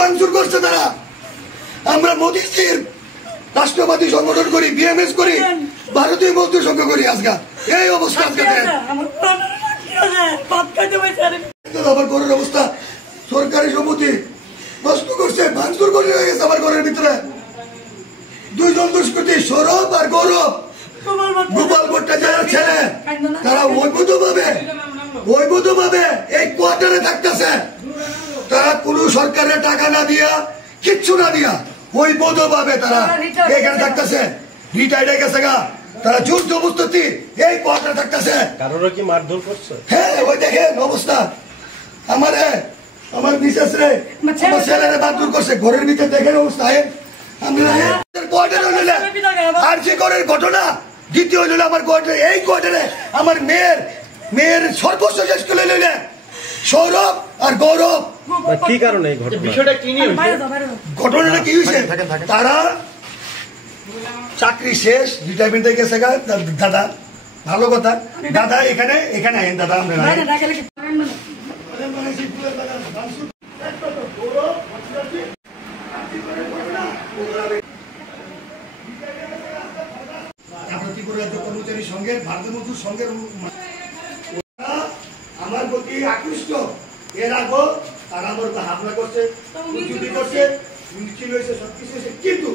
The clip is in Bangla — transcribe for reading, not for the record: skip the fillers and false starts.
ভাঙচুর করছে তারা। আমরা মোদীজির রাষ্ট্রবাদী সংগঠন করি, বিএমএস করি, ভারতীয় মজদুর সংঘ করি। আজকে এই অবস্থা আমার ঘরের অবস্থা, সরকারি সম্পত্তি নষ্ট করছে, ভাঙচুর করে হয়ে গেছে আমার ঘরের ভিতরে। দুইজন দুষ্কৃতী, সৌরভ আর গৌরব, গোপাল ভট্টাচার্যের ছেলে, তারা অবৈধভাবে এই কোয়ার্টারে থাকতেছে। তারা কোন সরকারের টাকা না দিয়া, কিচ্ছু না দিয়া অবৈধভাবে তারা এখানে থাকতেছে। রিটায়ার্ড হয়ে গেছে গা, তারা জোর জবরদস্তি এই কোয়ার্টারে থাকতেছে। কারোর কি মারধর করছে? হ্যাঁ, ওই দেখেন অবস্থা। আমার বিশেষ রে আমার ছেলেরে মারধর করছে ঘরের ভিতরে। দেখেন অবস্থা। আর যে ঘরের ঘটনা দ্বিতীয় হইল আমার কোয়ার্টারে, এই কোয়ার্টারে আমার মেয়ের সর্বোচ্চ শেষ করে লইলে সৌরভ আর গৌরব। কি কারণে বিষয়টা কি নিয়ে ঘটনাটা কি হয়েছে? তারা চাকরি শেষ, রিটায়ারমেন্ট হয়ে গেছে দাদা। ভালো কথা দাদা, এখানে আইন দাদা। আমরা কর্মচারী সংঘের, ভারতীয় মজদুর সংঘের আমার প্রতি আকৃষ্ট। এর আগে তারা আমার হামলা করছে, মিছিল হয়েছে, সবকিছু হয়েছে, কিন্তু